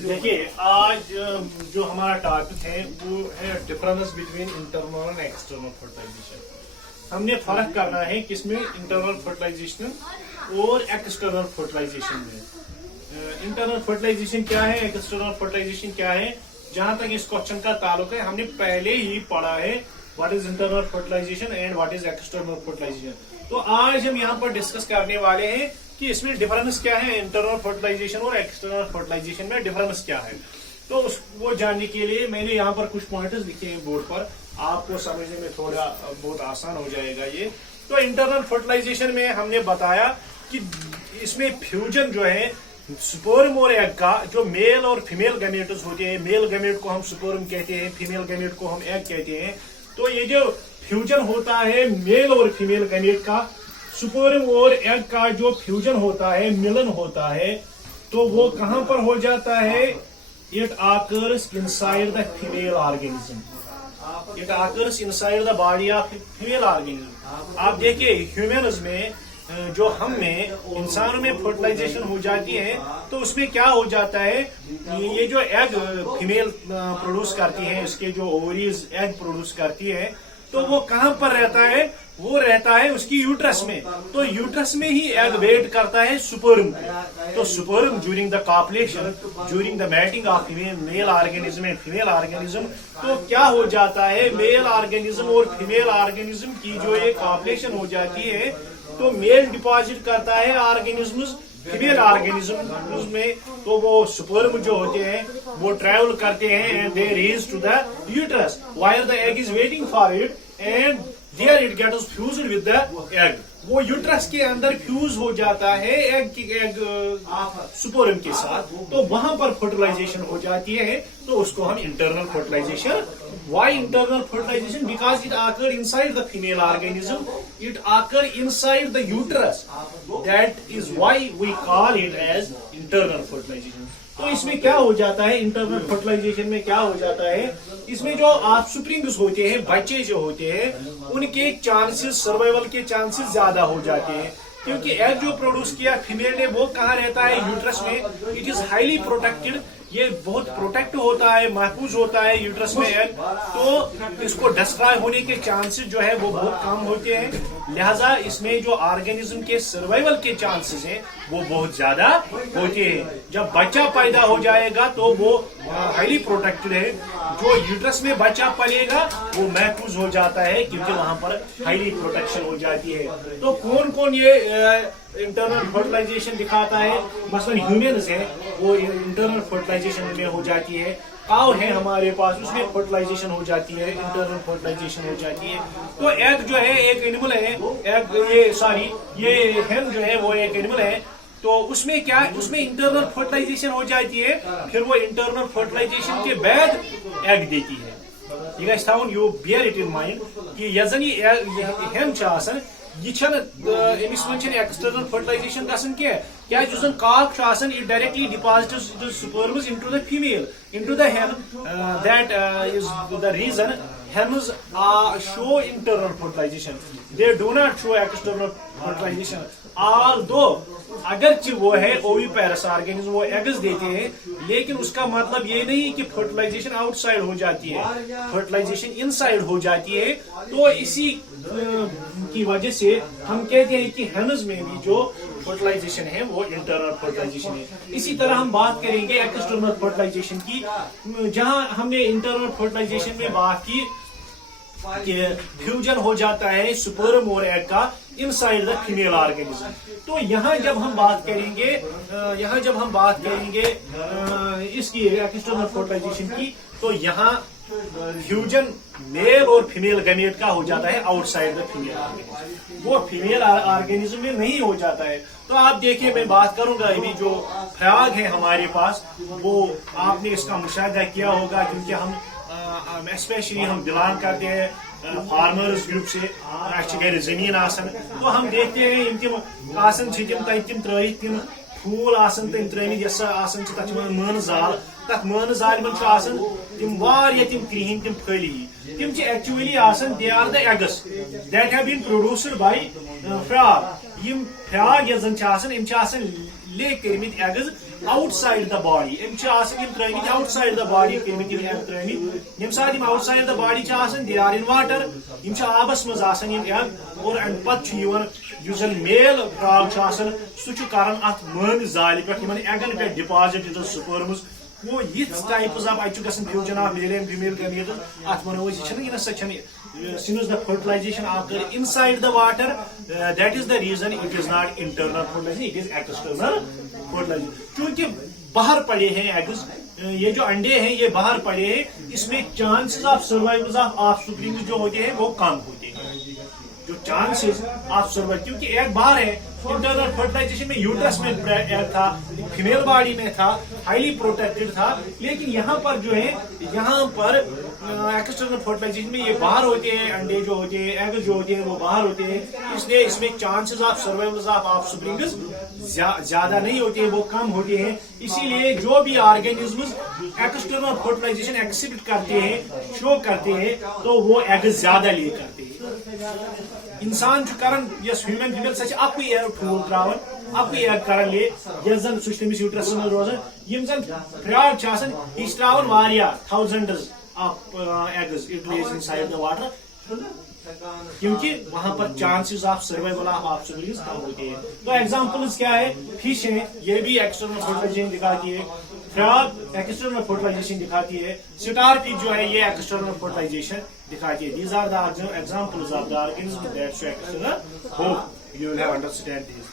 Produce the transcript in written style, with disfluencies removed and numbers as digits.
देखिए आज जो हमारा टॉपिक है वो है difference between internal and external fertilisation. हमने फर्क करना है किसमें, इंटरनल फर्टिलाइजेशन और एक्सटर्नल फर्टिलाइजेशन में। इंटरनल फर्टिलाइजेशन क्या है, एक्सटर्नल फर्टिलाइजेशन क्या है, जहां तक इस क्वेश्चन का ताल्लुक है हमने पहले ही पढ़ा है what is internal fertilisation and what is external fertilisation. तो आज हम यहाँ पर डिस्कस करने वाले हैं कि इसमें डिफरेंस क्या है, इंटरनल फर्टिलाइजेशन और एक्सटर्नल फर्टिलाइजेशन में डिफरेंस क्या है। तो वो जानने के लिए मैंने यहाँ पर कुछ पॉइंट्स लिखे हैं बोर्ड पर, आपको समझने में थोड़ा बहुत आसान हो जाएगा ये। तो इंटरनल फर्टिलाइजेशन में हमने बताया कि इसमें फ्यूजन जो है स्पर्म और एग का, जो मेल और फीमेल गैमेट्स होते हैं, मेल गैमेट को हम स्पर्म कहते हैं, फीमेल गैमेट को हम एग कहते हैं। तो ये जो फ्यूजन होता है मेल और फीमेल गैमेट का, स्पर्म और एग का जो फ्यूजन होता है, मिलन होता है, तो वो कहां पर हो जाता है, it occurs inside the female organism, it occurs inside the body of female organism. आप देखिए ह्यूमन्स में, जो हम में, इंसानों में फर्टिलाइजेशन हो जाती है तो उसमें क्या हो जाता है, ये जो एग फीमेल प्रोड्यूस करती है, इसके जो ओवरीज एग प्रोड्यूस करती है, तो वो कहां पर रहता है, वो रहता है उसकी यूट्रस में। तो यूट्रस में ही एग वेट करता है स्पर्म को। तो sperm during the copulation, during the mating of male organism and female organism, तो क्या हो जाता है, मेल ऑर्गेनिज्म और फीमेल ऑर्गेनिज्म की जो ये कॉपुलेशन हो जाती है, तो मेल डिपॉजिट करता है ऑर्गेनिज्म फीमेल ऑर्गेनिज्म में, तो वो स्पर्म जो होते हैं वो ट्रेवल करते हैं and they reach to the uterus while the egg is waiting for it and there it gets fused with the egg. वो यूट्रस के अंदर फ्यूज हो जाता है एग स्पर्म के साथ, तो वहां पर फर्टिलाइजेशन हो जाती है, तो उसको हम internal fertilisation. Why internal fertilization? Because it occurred inside the female organism. It occurred inside the uterus. That is why we call it as internal fertilization. तो इसमें क्या हो जाता है, इंटरनल फर्टिलाइजेशन में क्या हो जाता है, इसमें जो ऑफस्प्रिंग्स होते हैं, बच्चे जो होते हैं, उनके चांसेस, सर्वाइवल के चांसेस ज्यादा हो जाते हैं, क्योंकि एग जो प्रोड्यूस किया फीमेल ने वो कहाँ रहता है, यूट्रस में। इट इज हाईली प्रोटेक्टेड, ये बहुत प्रोटेक्ट होता है, महफूज होता है यूट्रस में एग, तो इसको डिस्ट्रॉय होने के चांसेस जो है वो बहुत कम होते हैं। लिहाजा इसमें जो ऑर्गेनिज्म के सर्वाइवल के चांसेस हैं वो बहुत ज्यादा होते हैं। जब बच्चा पैदा हो जाएगा तो वो हाईली प्रोटेक्टेड है, जो यूट्रस में बच्चा पलेगा वो महफूज हो जाता है, क्योंकि वहां पर हाईली प्रोटेक्शन हो जाती है। तो कौन कौन ये इंटरनल फर्टिलाइजेशन दिखाता है, मसलन ह्यूमन्स है वो इंटरनल फर्टिलाइजेशन में हो जाती है, काव है हमारे पास उसमें फर्टिलाइजेशन हो जाती है, इंटरनल फर्टिलाइजेशन हो जाती है। तो एग जो है एक एनिमल है, एग ये हेन जो है वो एक एनिमल है, तो उसमें क्या, उसमें इंटरनल फर्टिलाइजेशन हो जाती है, फिर वो इंटरनल फर्टिलाइजेशन के बाद एग देती है। ये go you bear it in mind कि यह जन हेन अमिस मन एक्सटर्नल फर्टिलाइजेशन गसन क्या काक it directly deposits the sperms into the female into the hen, that is the reason hens show internal fertilization, they do not show external fertilization, although अगरचे वो है ओविपेरस ऑर्गेनिज्म, वो एग्स देते हैं, लेकिन उसका मतलब ये नहीं कि फर्टिलाइजेशन आउटसाइड हो जाती है, फर्टिलाइजेशन इनसाइड हो जाती है। तो इसी की वजह से हम कहते हैं कि हेन्स में भी जो फर्टिलाइजेशन है वो इंटरनल फर्टिलाइजेशन है। इसी तरह हम बात करेंगे एक्सटर्नल फर्टिलाइजेशन की, जहां हमने इंटरनल फर्टिलाइजेशन में बात की कि फ्यूजन हो जाता है स्पर्म और एग का इनसाइड द फीमेल ऑर्गेनिज्म। तो यहाँ जब हम बात करेंगे इसकी एक्सटर्नल फर्टिलाइजेशन की, तो यहाँ फ्यूजन मेल और फीमेल गैमेट का हो जाता है आउटसाइड द फीमेल ऑर्गेनिज्म, वो फीमेल ऑर्गेनिज्म में नहीं हो जाता है। तो आप देखिए, मैं बात करूंगा अभी जो फ्रॉग है हमारे पास, वो आपने इसका मुशाहिदा किया होगा, क्योंकि हम स्पेशली हम बिलोंग करते हैं फार्मर्स ग्रुप से, घर जमीन आसन, तो हम देखते हैं तिम आसन तिम त्रित तिम फूल आसन तम त्रित आसन मान जाल, तथ मान जाल मन तिम वारिया तिम क्रीम तिम फली, तिम एक्चुअली आसन they are the eggs that have been produced by frog. यम फ्रॉग यस जन lay करमित eggs outside the body em ch asan yim traimit outside the body करमित yim egg traimit yim saat yim outside the body ch asan they are in water yim ch abas maz asan yim egg और and pat ch yivan yus an male frog ch asan su ch karan at man zali pet yiman eggan pe deposit the sperms वो यिथ types of अच्छु गसन fusion of male and female gametes अत मनो ये छन इन सच since the fertilization occur inside the water that is the reason it is not internal fertilization it is external fertilization क्योंकि बाहर पड़े हैं एग्स ये जो अंडे हैं ये बाहर पड़े हैं इसमें chances of survival of offspring जो होते हैं वो कम होते हैं जो चांसेस ऑफ सर्वाइव क्योंकि एग बाहर है इंटरनल फर्टिलाइजेशन में यूट्रस में एग था फीमेल बॉडी में था हाईली प्रोटेक्टेड था लेकिन यहाँ पर जो है यहाँ पर एक्सटर्नल फर्टिलाइजेशन में ये बाहर होते हैं अंडे जो होते हैं एग जो होते हैं वो बाहर होते हैं इसलिए इसमें chances of survival of offsprings ज्यादा नहीं होते हैं वो कम होते हैं इसीलिए जो भी ऑर्गेनिज्म्स एक्सटर्नल फर्टिलाइजेशन एक्सिबिट करते हैं शो करते हैं तो वो एग ज्यादा ले करते हैं इंसान करन यस ह्यूमन फीमेल सच अप एयर ठूल त्रावन अप एयर करन ले यस जन सुस्तमिस यूट्रस में रोजन यम जन फ्रॉड चासन इस त्रावन वारिया thousands of eggs it lays inside the water क्योंकि वहां पर chances of survival of offsprings कम होते हैं तो एग्जांपल्स क्या है फिश है ये भी एक्सटर्नल फर्टिलाइजेशन दिखाती है फ्रॉग एक्सटर्नल फर्टिलाइजेशन दिखाती है स्टार फिश जो है ये एक्सटर्नल फर्टिलाइजेशन दिखाती है these are the examples of the organisms that show external hope you will have understand this